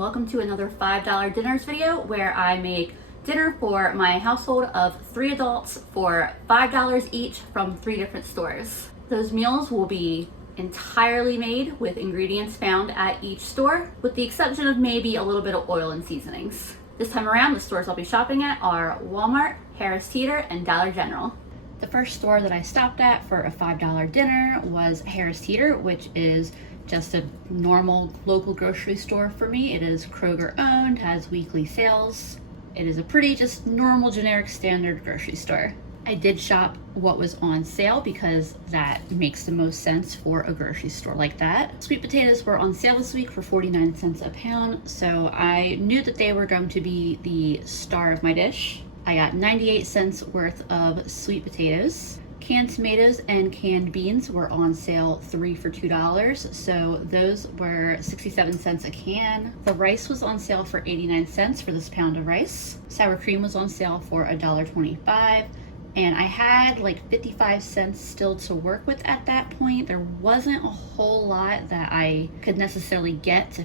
welcome to another $5 dinners video where I make dinner for my household of 3 adults for $5 each from 3 different stores. Those meals will be entirely made with ingredients found at each store, with the exception of maybe a little bit of oil and seasonings. This time around, the stores I'll be shopping at are Walmart, Harris Teeter, and Dollar General. The first store that I stopped at for a $5 dinner was Harris Teeter, which is just a normal local grocery store for me. It is Kroger owned, has weekly sales. It is a pretty just normal generic standard grocery store. I did shop what was on sale because that makes the most sense for a grocery store like that. Sweet potatoes were on sale this week for 49 cents a pound, so I knew that they were going to be the star of my dish. I got 98 cents worth of sweet potatoes. Canned tomatoes and canned beans were on sale 3 for $2, so those were 67 cents a can. The rice was on sale for 89 cents for this pound of rice. Sour cream was on sale for $1.25, and I had like 55 cents still to work with at that point. There wasn't a whole lot that I could necessarily get to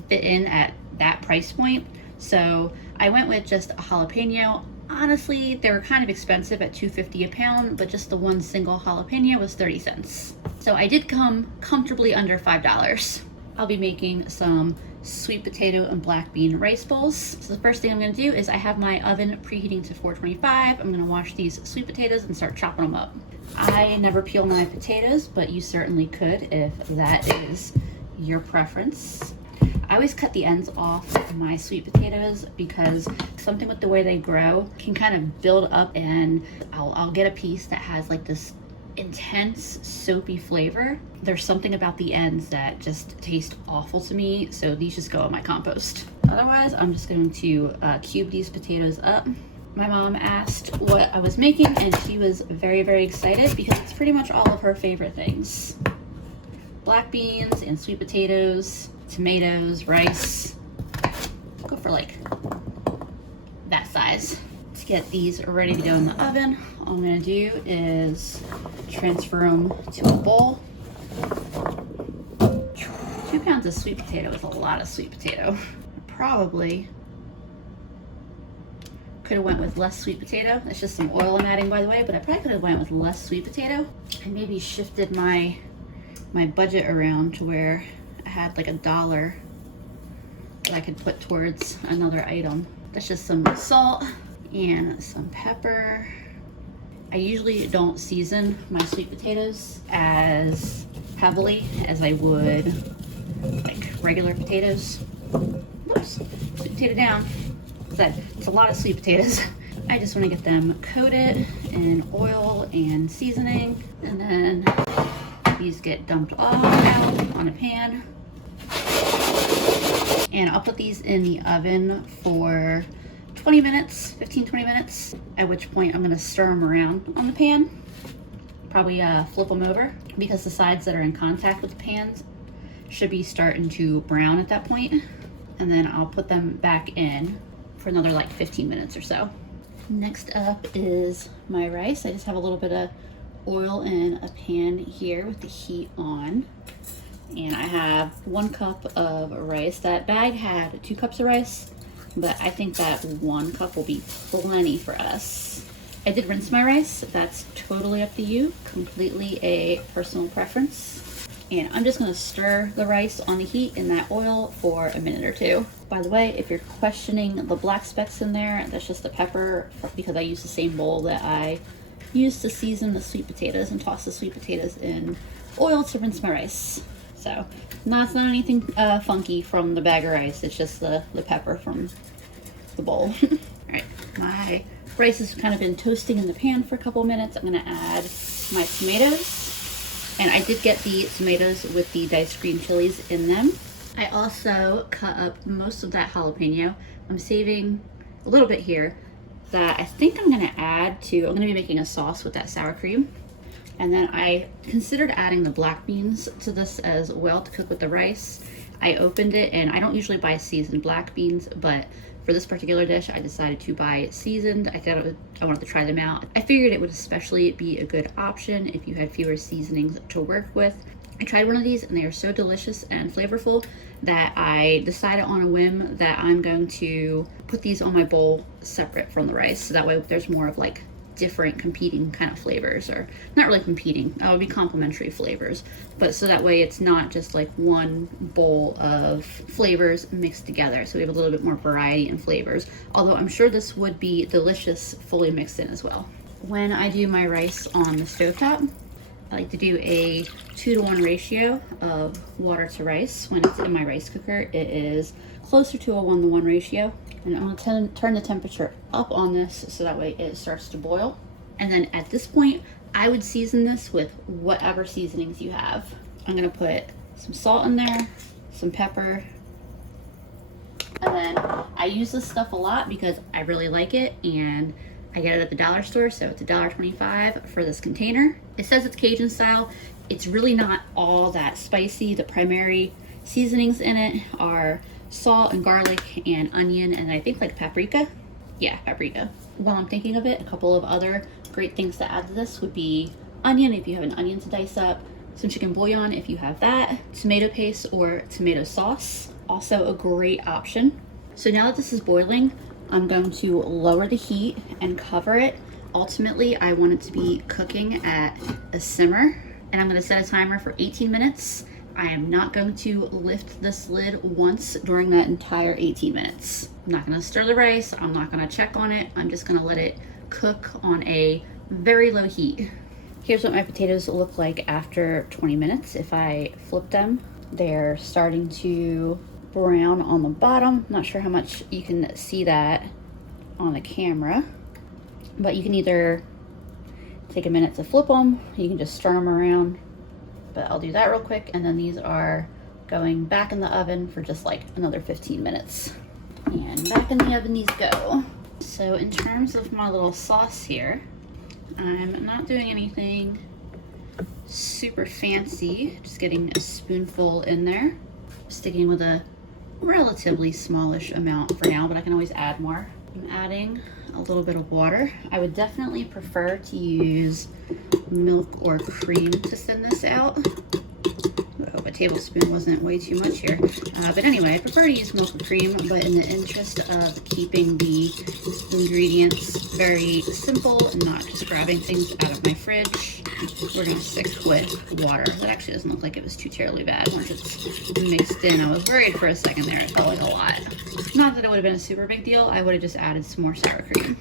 fit in at that price point, so I went with just a jalapeno. Honestly, they were kind of expensive at $2.50 a pound, but just the one single jalapeno was 30 cents. So I did come comfortably under $5. I'll be making some sweet potato and black bean rice bowls. So the first thing I'm gonna do is I have my oven preheating to 425. I'm gonna wash these sweet potatoes and start chopping them up. I never peel my potatoes, but you certainly could if that is your preference. I always cut the ends off my sweet potatoes because something with the way they grow can kind of build up, and I'll get a piece that has like this intense soapy flavor. There's something about the ends that just taste awful to me, so these just go in my compost. Otherwise, I'm just going to cube these potatoes up. My mom asked what I was making, and she was very, very excited because it's pretty much all of her favorite things. Black beans and sweet potatoes, tomatoes, rice. Go for like that size. To get these ready to go in the oven, all I'm gonna do is transfer them to a bowl. 2 pounds of sweet potato is a lot of sweet potato. Probably could have went with less sweet potato. It's just some oil I'm adding, by the way, but I probably could have went with less sweet potato and maybe shifted my budget around to where I had like $1 that I could put towards another item. That's just some salt and some pepper. I usually don't season my sweet potatoes as heavily as I would like regular potatoes. Whoops, sweet potato down. It's a lot of sweet potatoes. I just want to get them coated in oil and seasoning, and then these get dumped all out on a pan. And I'll put these in the oven for 20 minutes, 15-20 minutes, at which point I'm gonna stir them around on the pan. Probably flip them over because the sides that are in contact with the pans should be starting to brown at that point. And then I'll put them back in for another like 15 minutes or so. Next up is my rice. I just have a little bit of oil in a pan here with the heat on. And I have 1 cup of rice. That bag had 2 cups of rice, but I think that 1 cup will be plenty for us. I did rinse my rice. That's totally up to you. Completely a personal preference. And I'm just gonna stir the rice on the heat in that oil for a minute or 2. By the way, if you're questioning the black specks in there, that's just the pepper because I use the same bowl that I used to season the sweet potatoes and toss the sweet potatoes in oil to rinse my rice. So no, it's not anything funky from the bag of rice. It's just the pepper from the bowl. All right, my rice has kind of been toasting in the pan for a couple of minutes. I'm gonna add my tomatoes. And I did get the tomatoes with the diced green chilies in them. I also cut up most of that jalapeno. I'm saving a little bit here that I think I'm gonna be making a sauce with that sour cream. And then I considered adding the black beans to this as well to cook with the rice. I opened it, and I don't usually buy seasoned black beans, but for this particular dish, I decided to buy seasoned. I wanted to try them out. I figured it would especially be a good option if you had fewer seasonings to work with. I tried one of these and they are so delicious and flavorful that I decided on a whim that I'm going to put these on my bowl separate from the rice, so that way there's more of like different competing kind of flavors, or not really competing, that would be complementary flavors, but so that way it's not just like one bowl of flavors mixed together, so we have a little bit more variety in flavors, although I'm sure this would be delicious fully mixed in as well. When I do my rice on the stovetop, I like to do a 2-to-1 ratio of water to rice. When it's in my rice cooker, it is closer to a 1-to-1 ratio. And I'm gonna turn the temperature up on this so that way it starts to boil. And then at this point, I would season this with whatever seasonings you have. I'm gonna put some salt in there, some pepper, and then I use this stuff a lot because I really like it, and I get it at the dollar store, so it's $1.25 for this container. It says it's Cajun style. It's really not all that spicy. The primary seasonings in it are salt and garlic and onion, and I think like paprika. Yeah, paprika. While I'm thinking of it, a couple of other great things to add to this would be onion, if you have an onion to dice up, some chicken bouillon if you have that, tomato paste or tomato sauce, also a great option. So now that this is boiling, I'm going to lower the heat and cover it. Ultimately, I want it to be cooking at a simmer, and I'm going to set a timer for 18 minutes. I am not going to lift this lid once during that entire 18 minutes. I'm not going to stir the rice. I'm not going to check on it. I'm just going to let it cook on a very low heat. Here's what my potatoes look like after 20 minutes. If I flip them, they're starting to brown on the bottom. Not sure how much you can see that on the camera, but you can either take a minute to flip them, you can just stir them around, but I'll do that real quick. And then these are going back in the oven for just like another 15 minutes. And back in the oven these go. So in terms of my little sauce here, I'm not doing anything super fancy, just getting a spoonful in there, sticking with a relatively smallish amount for now, but I can always add more. I'm adding a little bit of water. I would definitely prefer to use milk or cream to thin this out. I hope a tablespoon wasn't way too much here. But anyway, I prefer to use milk or cream, but in the interest of keeping the ingredients very simple and not just grabbing things out of my fridge, we're gonna stick with water. That actually doesn't look like it was too terribly bad once it's mixed in. I was worried for a second there. It felt like a lot. Not that it would have been a super big deal. I would have just added some more sour cream.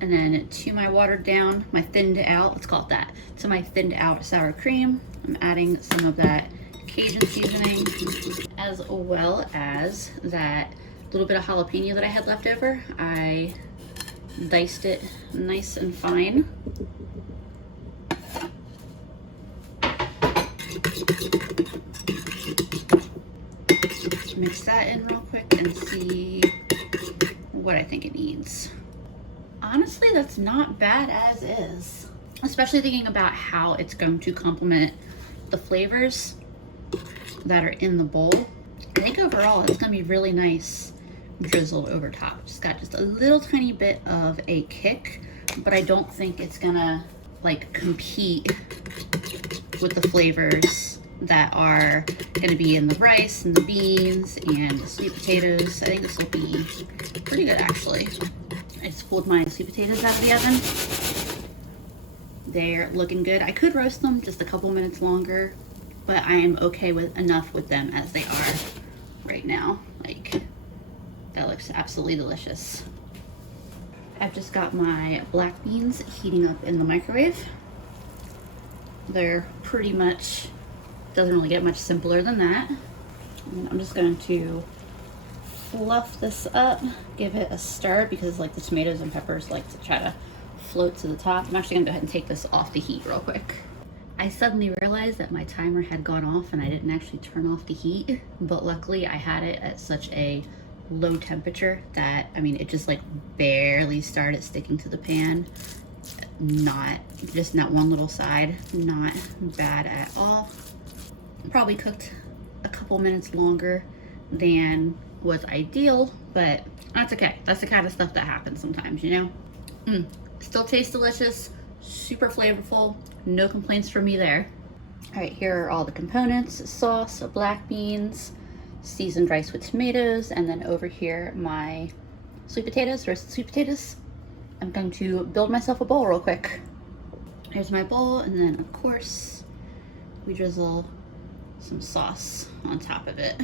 And then to my watered down, my thinned out, let's call it that, to my thinned out sour cream, I'm adding some of that Cajun seasoning, as well as that little bit of jalapeno that I had left over. I diced it nice and fine. Mix that in real quick and see what I think it needs. Honestly, that's not bad as is, especially thinking about how it's going to complement the flavors that are in the bowl. I think overall it's gonna be really nice drizzled over top. It's got just a little tiny bit of a kick, but I don't think it's gonna like compete with the flavors that are gonna be in the rice and the beans and the sweet potatoes. I think this will be pretty good actually. I just pulled my sweet potatoes out of the oven. They're looking good. I could roast them just a couple minutes longer, but I am okay with enough with them as they are right now. Like, that looks absolutely delicious. I've just got my black beans heating up in the microwave. They're pretty much, doesn't really get much simpler than that. And I'm just going to fluff this up, give it a stir, because like the tomatoes and peppers like to try to float to the top. I'm actually gonna go ahead and take this off the heat real quick. I suddenly realized that my timer had gone off and I didn't actually turn off the heat, but luckily I had it at such a low temperature that, I mean, it just like barely started sticking to the pan. Not one little side, not bad at all. Probably cooked a couple minutes longer than was ideal, but that's okay. That's the kind of stuff that happens sometimes, you know? Still tastes delicious, super flavorful, no complaints from me there. All right, here are all the components: sauce, black beans, seasoned rice with tomatoes, and then over here my sweet potatoes, roasted sweet potatoes. I'm going to build myself a bowl real quick. Here's my bowl, and then of course we drizzle some sauce on top of it.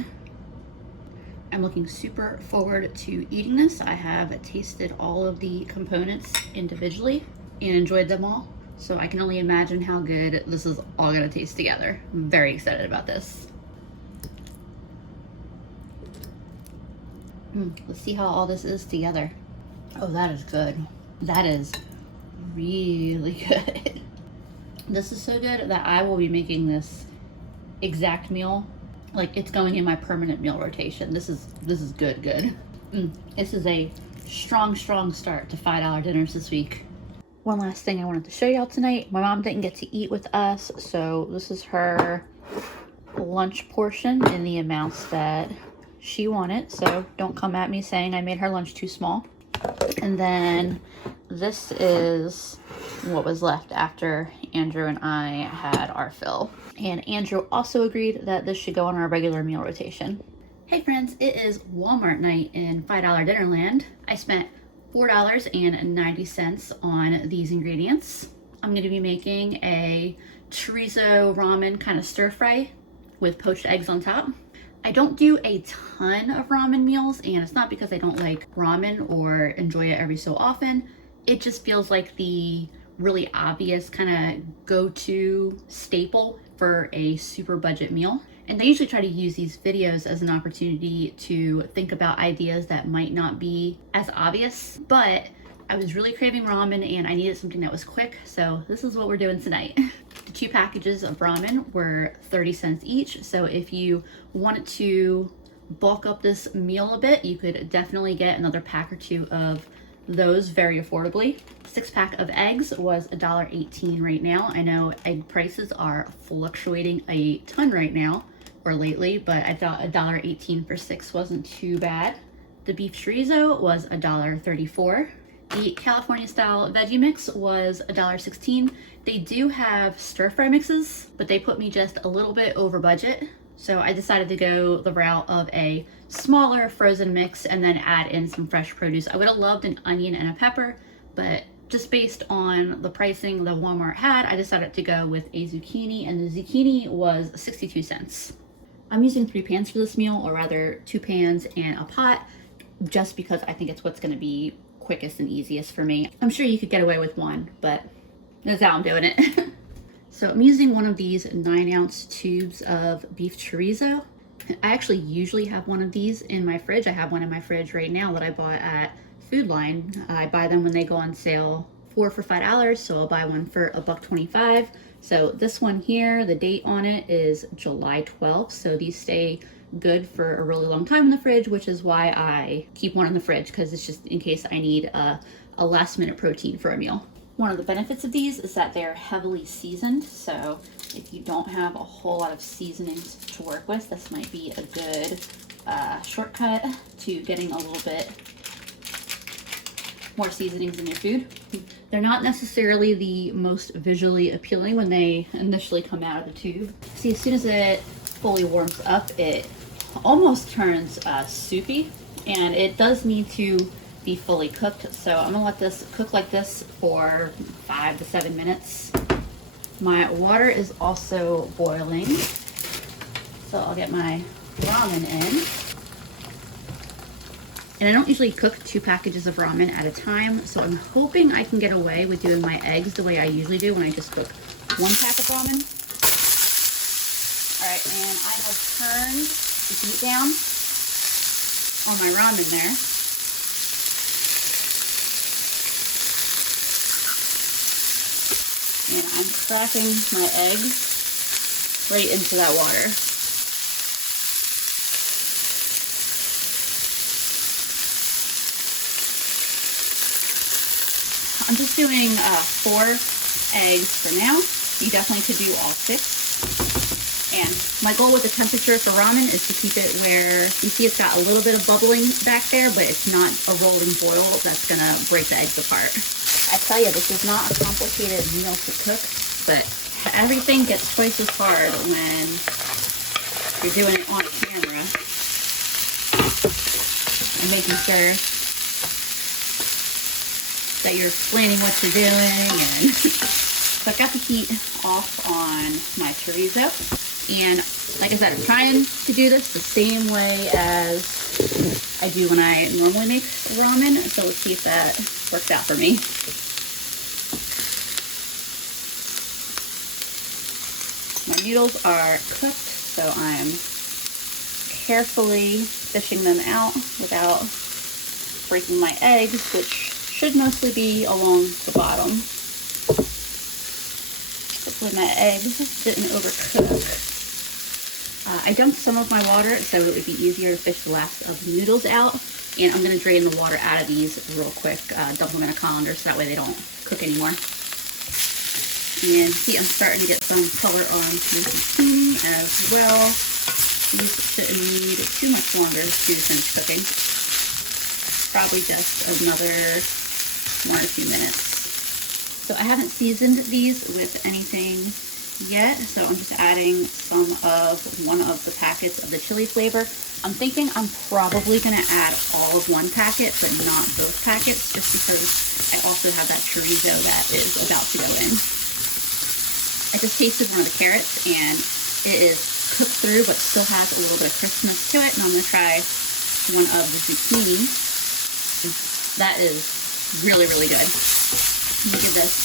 I'm looking super forward to eating this. I have tasted all of the components individually and enjoyed them all, so I can only imagine how good this is all gonna taste together. I'm very excited about this. Let's see how all this is together. Oh, that is good. That is really good. This is so good that I will be making this exact meal. Like, it's going in my permanent meal rotation. This is good. This is a strong start to $5 dinners this week. One last thing I wanted to show y'all tonight. My mom didn't get to eat with us, so this is her lunch portion in the amounts that she wanted. So don't come at me saying I made her lunch too small. And then this is what was left after Andrew and I had our fill. And Andrew also agreed that this should go on our regular meal rotation. Hey friends, it is Walmart night in $5 Dinnerland. I spent $4.90 on these ingredients. I'm going to be making a chorizo ramen kind of stir fry with poached eggs on top. I don't do a ton of ramen meals, and it's not because I don't like ramen or enjoy it every so often. It just feels like the really obvious kind of go-to staple for a super budget meal. And I usually try to use these videos as an opportunity to think about ideas that might not be as obvious, but I was really craving ramen and I needed something that was quick, so this is what we're doing tonight. The 2 packages of ramen were 30 cents each, so if you wanted to bulk up this meal a bit, you could definitely get another pack or 2 of those very affordably. 6-pack of eggs was $1.18 right now. I know egg prices are fluctuating a ton right now, or lately, but I thought $1.18 for 6 wasn't too bad. The beef chorizo was $1.34. The California style veggie mix was $1.16. They do have stir fry mixes, but they put me just a little bit over budget. So I decided to go the route of a smaller frozen mix and then add in some fresh produce. I would have loved an onion and a pepper, but just based on the pricing that Walmart had, I decided to go with a zucchini, and the zucchini was 62 cents. I'm using 3 pans for this meal, or rather 2 pans and a pot, just because I think it's what's gonna be quickest and easiest for me. I'm sure you could get away with 1, but that's how I'm doing it. So I'm using one of these 9-ounce tubes of beef chorizo. I actually usually have one of these in my fridge. I have one in my fridge right now that I bought at Food Line. I buy them when they go on sale, 4 for $5, so I'll buy one for $1.25. So this one here, the date on it is July 12th, so these stay good for a really long time in the fridge, which is why I keep one in the fridge, because it's just in case I need a last minute protein for a meal. One of the benefits of these is that they're heavily seasoned, so if you don't have a whole lot of seasonings to work with, this might be a good shortcut to getting a little bit more seasonings in your food. They're not necessarily the most visually appealing when they initially come out of the tube. See, as soon as it fully warms up, it almost turns soupy, and it does need to be fully cooked. So I'm gonna let this cook like this for 5 to 7 minutes. My water is also boiling, so I'll get my ramen in. And I don't usually cook 2 packages of ramen at a time, so I'm hoping I can get away with doing my eggs the way I usually do when I just cook 1 pack of ramen. All right, and I have turned the heat down on my ramen there. And I'm cracking my eggs right into that water. I'm just doing 4 eggs for now. You definitely could do all 6. And my goal with the temperature for ramen is to keep it where you see it's got a little bit of bubbling back there, but it's not a rolling boil that's gonna break the eggs apart. I tell you, this is not a complicated meal to cook, but everything gets twice as hard when you're doing it on camera. and making sure that you're explaining what you're doing. And so I've got the heat off on my chorizo, and like I said, I'm trying to do this the same way as I do when I normally make ramen, so let's see if that works out for me. My noodles are cooked, so I'm carefully fishing them out without breaking my eggs, which should mostly be along the bottom. Hopefully my eggs didn't overcook. I dumped some of my water so it would be easier to fish the last of the noodles out, and I'm going to drain the water out of these real quick, dump them in a colander so that way they don't cook anymore. And see, I'm starting to get some color on the zucchini as well. These shouldn't need too much longer to finish cooking. Probably just another 1 or 2 minutes. So I haven't seasoned these with anything yet, so I'm just adding some of one of the packets of the chili flavor. I'm thinking I'm probably going to add all of one packet, but not both packets, just because I also have that chorizo that is about to go in. I just tasted one of the carrots, and it is cooked through, but still has a little bit of crispness to it, and I'm going to try one of the zucchini. That is really, really good. I'm going to give this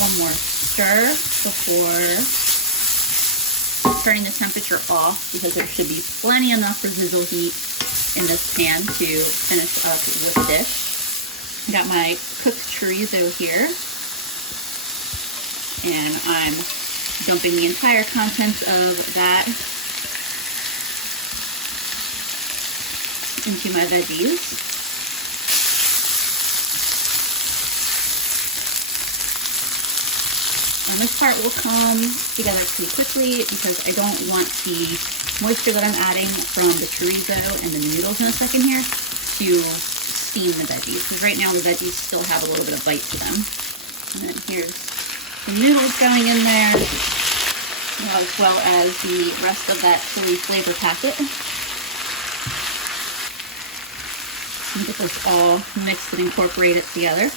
one more stir before turning the temperature off, because there should be plenty enough residual heat in this pan to finish up with the dish. I got my cooked chorizo here, and I'm dumping the entire contents of that into my veggies. And this part will come together pretty quickly because I don't want the moisture that I'm adding from the chorizo and the noodles in a second here to steam the veggies, because right now the veggies still have a little bit of bite to them. And then here's the noodles going in there, as well as the rest of that chili flavor packet. And get this all mixed and incorporated together.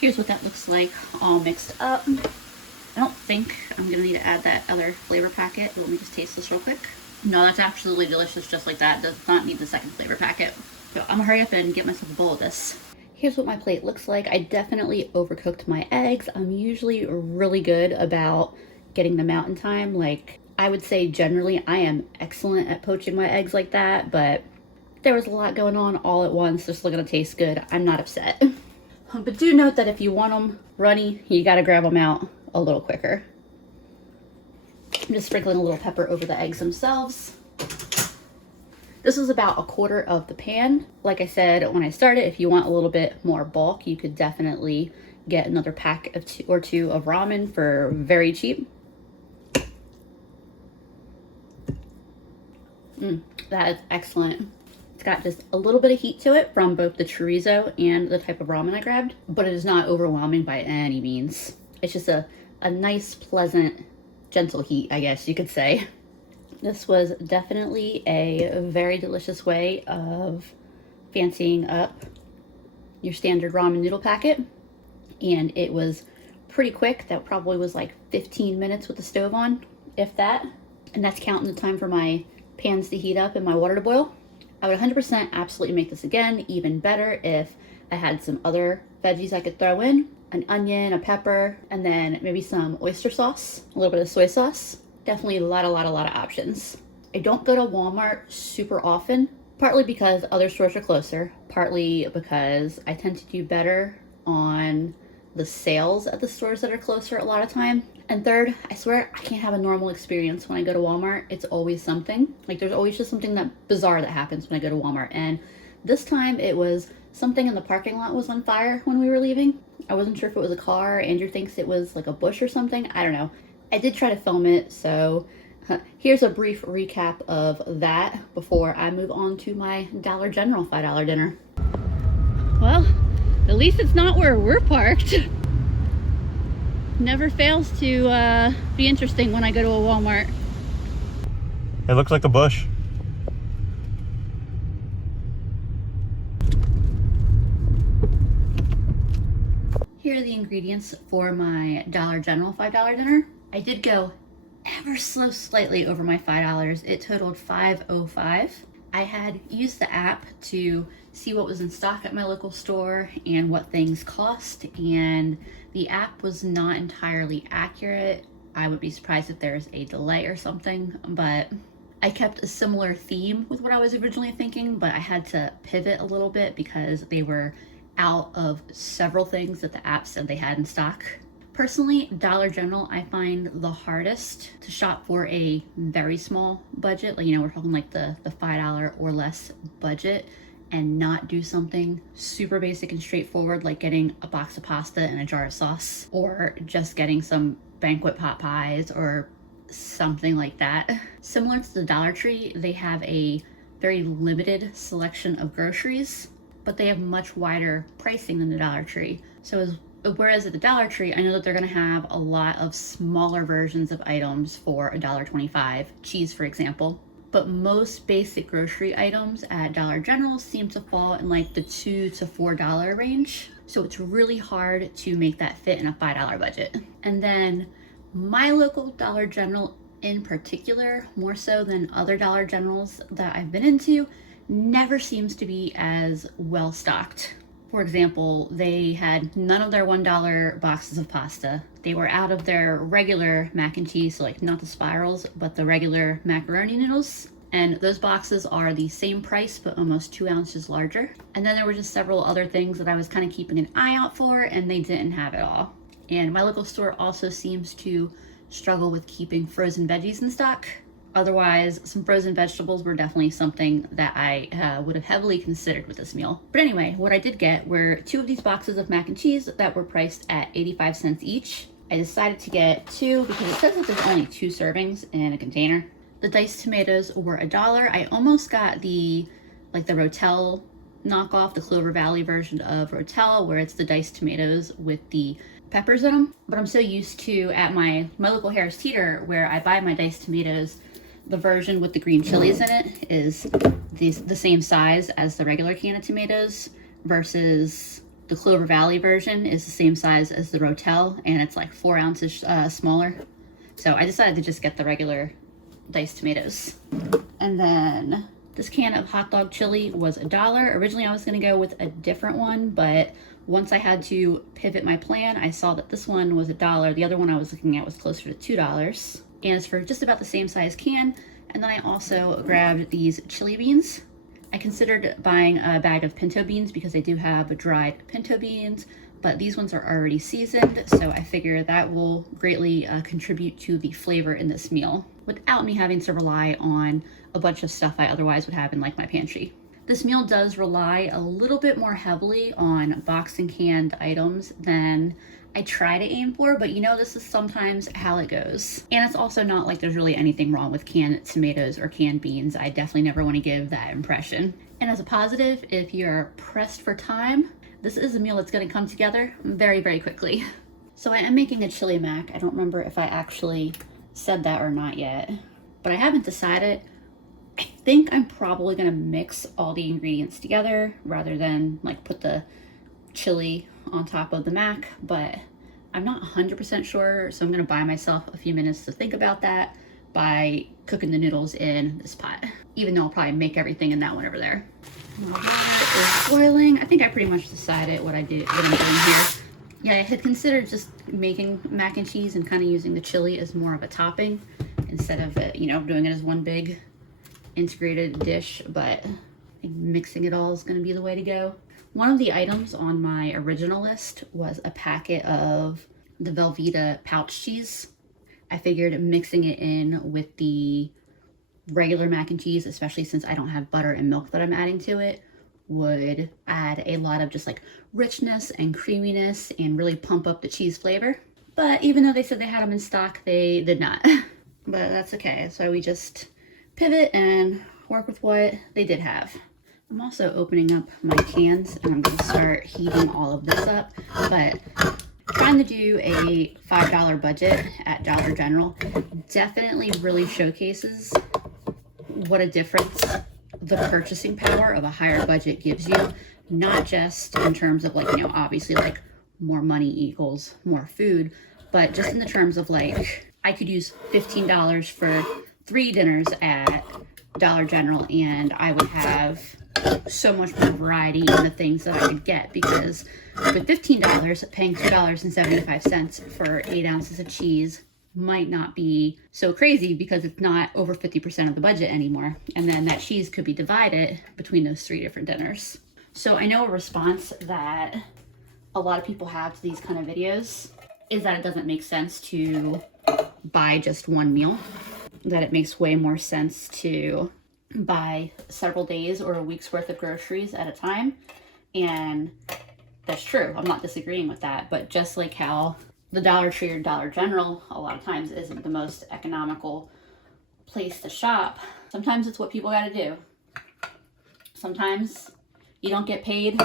Here's what that looks like all mixed up. I don't think I'm gonna need to add that other flavor packet. Let me just taste this real quick. No, that's absolutely delicious just like that. Does not need the second flavor packet. So I'm gonna hurry up and get myself a bowl of this. Here's what my plate looks like. I definitely overcooked my eggs. I'm usually really good about getting them out in time. Like, I would say generally I am excellent at poaching my eggs like that, but there was a lot going on all at once. They're still gonna taste good. I'm not upset. But do note that if you want them runny, you gotta grab them out a little quicker. I'm just sprinkling a little pepper over the eggs themselves. This is about 1/4 of the pan. Like I said when I started, if you want a little bit more bulk, you could definitely get another pack of 2 or 2 of ramen for very cheap. That is excellent. It's got just a little bit of heat to it from both the chorizo and the type of ramen I grabbed, but it is not overwhelming by any means. It's just a nice, pleasant, gentle heat, I guess you could say. This was definitely a very delicious way of fancying up your standard ramen noodle packet, and it was pretty quick. That probably was like 15 minutes with the stove on, if that, and that's counting the time for my pans to heat up and my water to boil. I would 100% absolutely make this again, even better if I had some other veggies I could throw in, an onion, a pepper, and then maybe some oyster sauce, a little bit of soy sauce. Definitely a lot of options. I don't go to Walmart super often, partly because other stores are closer, partly because I tend to do better on the sales at the stores that are closer a lot of time. And third, I swear I can't have a normal experience when I go to Walmart. It's always something. Like, there's always just something that bizarre that happens when I go to Walmart. And this time it was something in the parking lot was on fire when we were leaving. I wasn't sure if it was a car. Andrew thinks it was like a bush or something. I don't know. I did try to film it, so here's a brief recap of that before I move on to my Dollar General $5 dinner. Well, at least it's not where we're parked. Never fails to be interesting when I go to a Walmart. It looks like a bush. here are the ingredients for my Dollar General $5 dinner. I did go ever so slightly over my $5. It totaled $5.05. I had used the app to see what was in stock at my local store and what things cost, and the app was not entirely accurate. I would be surprised if there's a delay or something, but I kept a similar theme with what I was originally thinking, but I had to pivot a little bit because they were out of several things that the app said they had in stock. Personally, Dollar General I find the hardest to shop for a very small budget. Like, we're talking like the $5 or less budget, and not do something super basic and straightforward like getting a box of pasta and a jar of sauce, or just getting some banquet pot pies or something like that. Similar to the Dollar Tree, they have a very limited selection of groceries, but they have much wider pricing than the Dollar Tree. So whereas at the Dollar Tree, I know that they're gonna have a lot of smaller versions of items for $1.25, cheese for example, but most basic grocery items at Dollar General seem to fall in like the $2 to $4 range. So it's really hard to make that fit in a $5 budget. And then my local Dollar General in particular, more so than other Dollar Generals that I've been into, never seems to be as well stocked. For example, they had none of their $1 boxes of pasta. They were out of their regular mac and cheese, so like not the spirals, but the regular macaroni noodles. And those boxes are the same price, but almost 2 ounces larger. And then there were just several other things that I was kind of keeping an eye out for, and they didn't have it all. And my local store also seems to struggle with keeping frozen veggies in stock. Otherwise, some frozen vegetables were definitely something that I would have heavily considered with this meal. But anyway, what I did get were 2 of these boxes of mac and cheese that were priced at 85 cents each. I decided to get 2 because it says that there's only 2 servings in a container. The diced tomatoes were $1. I almost got the Rotel knockoff, the Clover Valley version of Rotel, where it's the diced tomatoes with the peppers in them. But I'm so used to at my local Harris Teeter, where I buy my diced tomatoes, the version with the green chilies in it is the same size as the regular can of tomatoes, versus the Clover Valley version is the same size as the Rotel, and it's like 4 ounces smaller. So I decided to just get the regular diced tomatoes. And then this can of hot dog chili was $1. Originally I was gonna go with a different one, but once I had to pivot my plan, I saw that this one was $1. The other one I was looking at was closer to $2. And it's for just about the same size can. And then I also grabbed these chili beans. I considered buying a bag of pinto beans because they do have dried pinto beans, but these ones are already seasoned, so I figure that will greatly contribute to the flavor in this meal without me having to rely on a bunch of stuff I otherwise would have in like my pantry. This meal does rely a little bit more heavily on boxed and canned items than I try to aim for, but this is sometimes how it goes. And it's also not like there's really anything wrong with canned tomatoes or canned beans. I definitely never want to give that impression. And as a positive, if you're pressed for time, this is a meal that's going to come together very, very quickly. So I am making a chili mac. I don't remember if I actually said that or not yet, but I haven't decided. I think I'm probably going to mix all the ingredients together rather than like put the chili on top of the mac, but I'm not 100% sure, so I'm going to buy myself a few minutes to think about that by cooking the noodles in this pot, even though I'll probably make everything in that one over there. My water is boiling. I think I pretty much decided what I'm doing here. Yeah, I had considered just making mac and cheese and kind of using the chili as more of a topping instead of doing it as one big integrated dish, but I think mixing it all is going to be the way to go. One of the items on my original list was a packet of the Velveeta pouch cheese. I figured mixing it in with the regular mac and cheese, especially since I don't have butter and milk that I'm adding to it, would add a lot of just like richness and creaminess and really pump up the cheese flavor. But even though they said they had them in stock, they did not. But that's okay. So we just pivot and work with what they did have. I'm also opening up my cans and I'm going to start heating all of this up, but trying to do a $5 budget at Dollar General definitely really showcases what a difference the purchasing power of a higher budget gives you, not just in terms of obviously more money equals more food. But just in the terms of like, I could use $15 for 3 dinners at Dollar General and I would have so much more variety in the things that I could get, because with $15, paying $2.75 for 8 ounces of cheese might not be so crazy because it's not over 50% of the budget anymore. And then that cheese could be divided between those 3 different dinners. So I know a response that a lot of people have to these kind of videos is that it doesn't make sense to buy just one meal, that it makes way more sense to buy several days or a week's worth of groceries at a time. And that's true. I'm not disagreeing with that. But just like how the Dollar Tree or Dollar General a lot of times isn't the most economical place to shop, sometimes it's what people got to do. Sometimes you don't get paid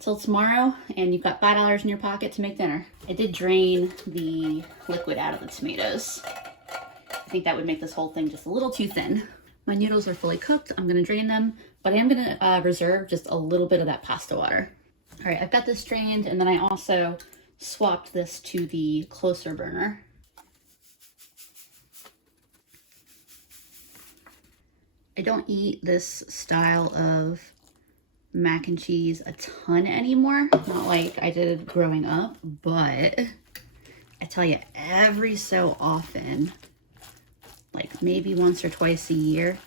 till tomorrow and you've got $5 in your pocket to make dinner. I did drain the liquid out of the tomatoes. I think that would make this whole thing just a little too thin. My noodles are fully cooked. I'm gonna drain them, but I am gonna reserve just a little bit of that pasta water. All right, I've got this drained, and then I also swapped this to the closer burner. I don't eat this style of mac and cheese a ton anymore, not like I did growing up, but I tell you, every so often, like maybe once or twice a year,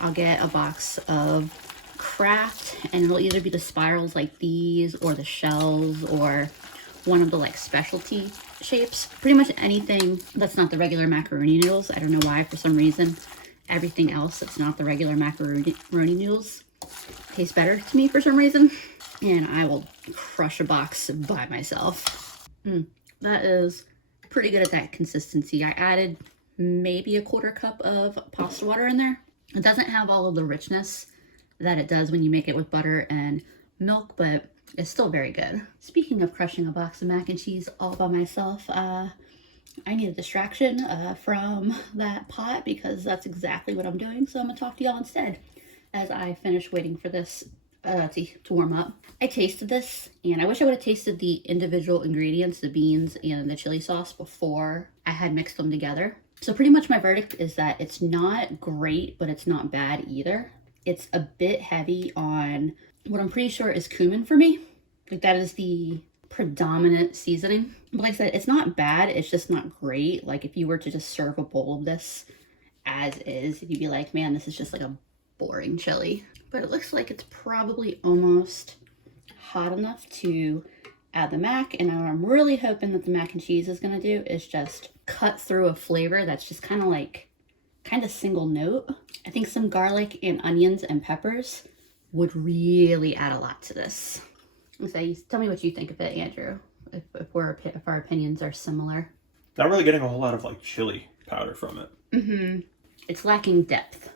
I'll get a box of Kraft, and it'll either be the spirals like these or the shells or one of the like specialty shapes. Pretty much anything that's not the regular macaroni noodles. I don't know why, for some reason, everything else that's not the regular macaroni noodles tastes better to me for some reason. And I will crush a box by myself. That is pretty good at that consistency. I added maybe a 1/4 cup of pasta water in there. It doesn't have all of the richness that it does when you make it with butter and milk, but it's still very good. Speaking of crushing a box of mac and cheese all by myself, I need a distraction from that pot, because that's exactly what I'm doing. So I'm gonna talk to y'all instead as I finish waiting for this to warm up. I tasted this, and I wish I would have tasted the individual ingredients, the beans and the chili sauce, before I had mixed them together. So pretty much my verdict is that it's not great, but it's not bad either. It's a bit heavy on what I'm pretty sure is cumin for me. Like, that is the predominant seasoning. But like I said, it's not bad, it's just not great. Like, if you were to just serve a bowl of this as is, you'd be like, man, this is just like a boring chili. But it looks like it's probably almost hot enough to add the mac, and what I'm really hoping that the mac and cheese is gonna do is just cut through a flavor that's just kind of single note. I think some garlic and onions and peppers would really add a lot to this. So tell me what you think of it, Andrew, if our opinions are similar. Not really getting a whole lot of like chili powder from it. It's lacking depth.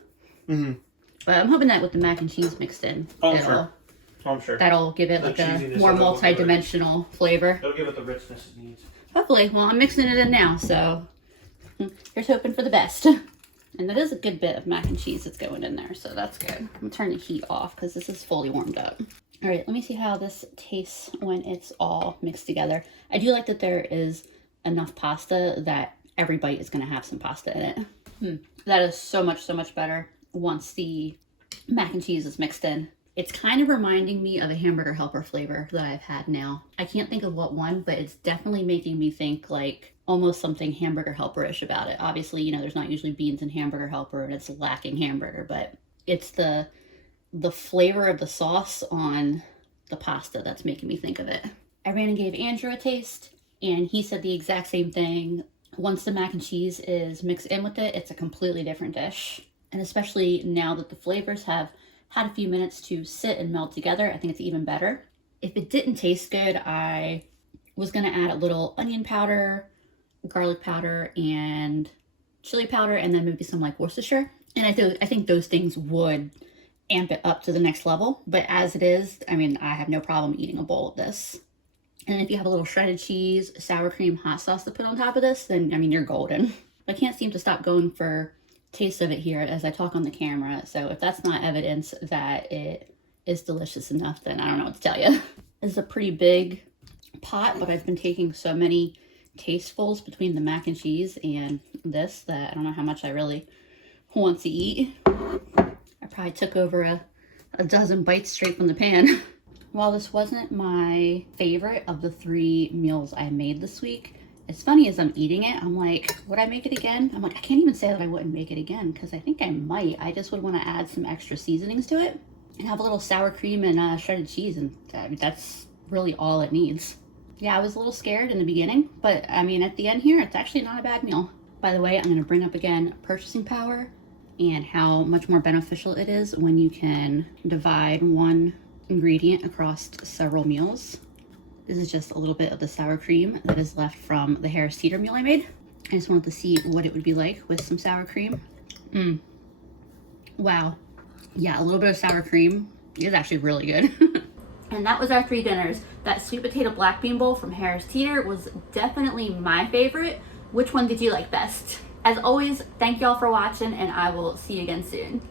But I'm hoping that with the mac and cheese mixed in, I'm sure that'll give it like a more multi-dimensional flavor. It'll give it the richness it needs. Hopefully. Well, I'm mixing it in now, so here's hoping for the best. And that is a good bit of mac and cheese that's going in there, so that's good. I'm gonna turn the heat off because this is fully warmed up. All right, let me see how this tastes when it's all mixed together. I do like that there is enough pasta that every bite is gonna have some pasta in it. That is so much better once the mac and cheese is mixed in. It's kind of reminding me of a hamburger helper flavor that I've had now. I can't think of what one, but it's definitely making me think like almost something hamburger helper-ish about it. Obviously, you know, there's not usually beans in hamburger helper and it's lacking hamburger, but it's the flavor of the sauce on the pasta that's making me think of it. I ran and gave Andrew a taste, and he said the exact same thing. Once the mac and cheese is mixed in with it, it's a completely different dish. And especially now that the flavors have had a few minutes to sit and meld together, I think it's even better. If it didn't taste good, I was gonna add a little onion powder, garlic powder, and chili powder, and then maybe some like Worcestershire. And I think those things would amp it up to the next level. But as it is, I mean, I have no problem eating a bowl of this. And if you have a little shredded cheese, sour cream, hot sauce to put on top of this, then I mean, you're golden. I can't seem to stop going for taste of it here as I talk on the camera. So if that's not evidence that it is delicious enough, then I don't know what to tell you. This is a pretty big pot, but I've been taking so many tastefuls between the mac and cheese and this that I don't know how much I really want to eat. I probably took over a dozen bites straight from the pan. While this wasn't my favorite of the 3 meals I made this week, it's funny as I'm eating it, I'm like, would I make it again? I'm like, I can't even say that I wouldn't make it again because I think I might. I just would want to add some extra seasonings to it and have a little sour cream and shredded cheese, and that's really all it needs. Yeah, I was a little scared in the beginning, but I mean, at the end here, it's actually not a bad meal. By the way, I'm going to bring up again purchasing power and how much more beneficial it is when you can divide one ingredient across several meals. This is just a little bit of the sour cream that is left from the Harris Teeter meal I made. I just wanted to see what it would be like with some sour cream. Wow. Yeah, a little bit of sour cream is actually really good. And that was our 3 dinners. That sweet potato black bean bowl from Harris Teeter was definitely my favorite. Which one did you like best? As always, thank y'all for watching, and I will see you again soon.